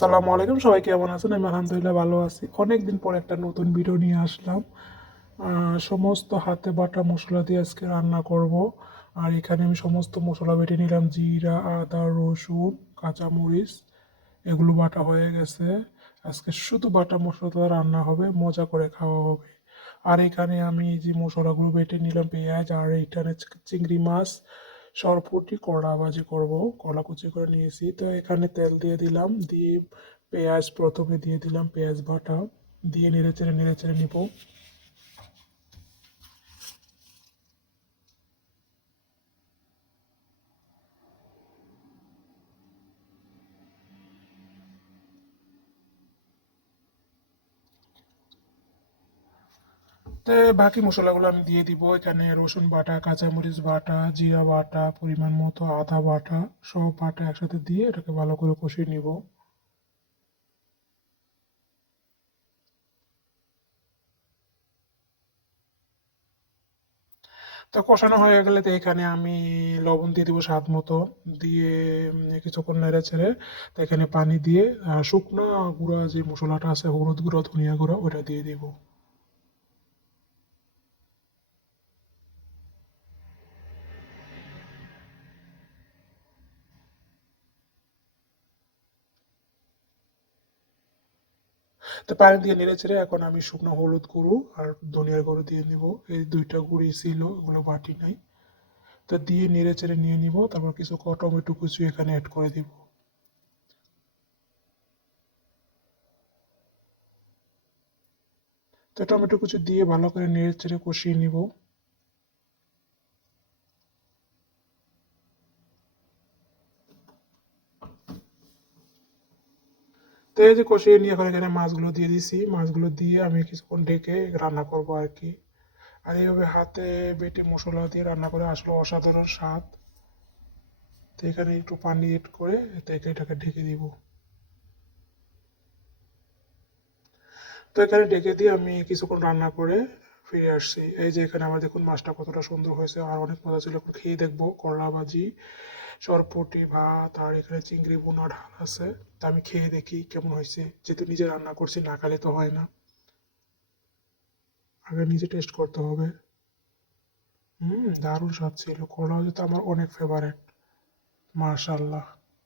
আসসালামু আলাইকুম। সবাই কেমন আছেন? আমি আলহামদুলিল্লাহ ভালো আছি। অনেক দিন পর একটা নতুন ভিডিও নিয়ে আসলাম। সমস্ত হাতে বাটা মশলা দিয়ে আজকে রান্না করব। আর এখানে আমি সমস্ত মশলা বেটে নিলাম। জিরা, আদা, রসুন, কাঁচামরিচ, এগুলো বাটা হয়ে গেছে। আজকে শুধু বাটা মশলা রান্না হবে, মজা করে খাওয়া হবে। আর এখানে আমি যে মশলাগুলো বেটে নিলাম, পেঁয়াজ আর এখানে চিংড়ি মাছ। সরপুটি কড়া ভাজি করব কলা কুচি করে নিয়েছি। তো এখানে তেল দিয়ে দিলাম, দিয়ে পেঁয়াজ প্রথমে দিয়ে দিলাম পেঁয়াজ বাটা, দিয়ে নেড়ে চেড়ে নেড়ে চেড়ে নিব। বাকি মশলাগুলো আমি দিয়ে দিব। এখানে রসুন বাটা, কাঁচামরিচ বাটা, জিরা বাটা, পরিমাণ মতো আদা বাটা সব বাটা একসাথে দিয়ে এটাকে ভালো করে কষিয়ে নিব। তো কষানো হয়ে গেলে তো এখানে আমি লবণ দিয়ে দিব স্বাদ মতো। দিয়ে কিছুক্ষণ নেড়ে ছেড়ে তো এখানে পানি দিয়ে শুকনো গুঁড়া যে মশলাটা আছে, হলুদ গুঁড়া, ধনিয়া গুঁড়া, ওটা দিয়ে দিব। তো পানি দিয়ে নেড়ে চেড়ে এখন আমি শুকনো হলুদ গুঁড়ো আর ধনিয়ার গুঁড়ো দিয়ে নেব। এই দুইটা গুঁড়ি ছিল এগুলো বাটি নাই। তো দিয়ে নেড়ে চেড়ে নিয়ে নিব, তারপর কিছু টমেটো কুচি এখানে অ্যাড করে দিব। তো টমেটো কুচি দিয়ে ভালো করে নেড়ে চেড়ে কষিয়ে নিব। তো এই যে কষিয়ে নিয়ে এখন এখানে মাছগুলো দিয়ে দিছি। মাছগুলো দিয়ে আমি কিছুক্ষণ ঢেকে রান্না করব আর কি। আর এইভাবে হাতে বেটে মশলা দিয়ে রান্না করে আসলে অসাধারণ স্বাদ। তো এখানে একটু পানি এড করে এটাকে ঢেকে দিব। তো এখানে ঢেকে দিয়ে আমি কিছুক্ষণ রান্না করে ফিরে আসছি। এই যে এখানে আমার দেখুন মাছটা কতটা সুন্দর হয়েছে, আর অনেক মজা ছিল। খেয়ে দেখব করলা ভাজি, সরপুটি, ভাত, আর এখানে চিংড়ি বোনা ঢাল আছে। তা আমি খেয়ে দেখি কেমন হয়েছে। যেহেতু নিজে রান্না করছি, না খালে তো হয় না। আগে নিজে টেস্ট করতে হবে। হুম, দারুণ স্বাদ ছিল। করলা ভাজি তো আমার অনেক ফেভারেট মার্শাল্লাহ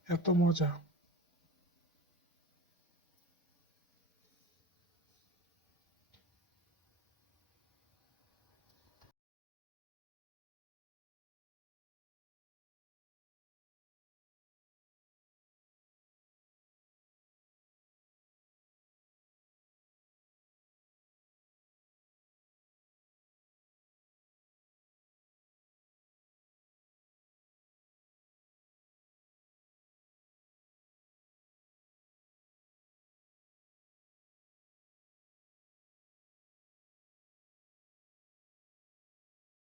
এত মজা।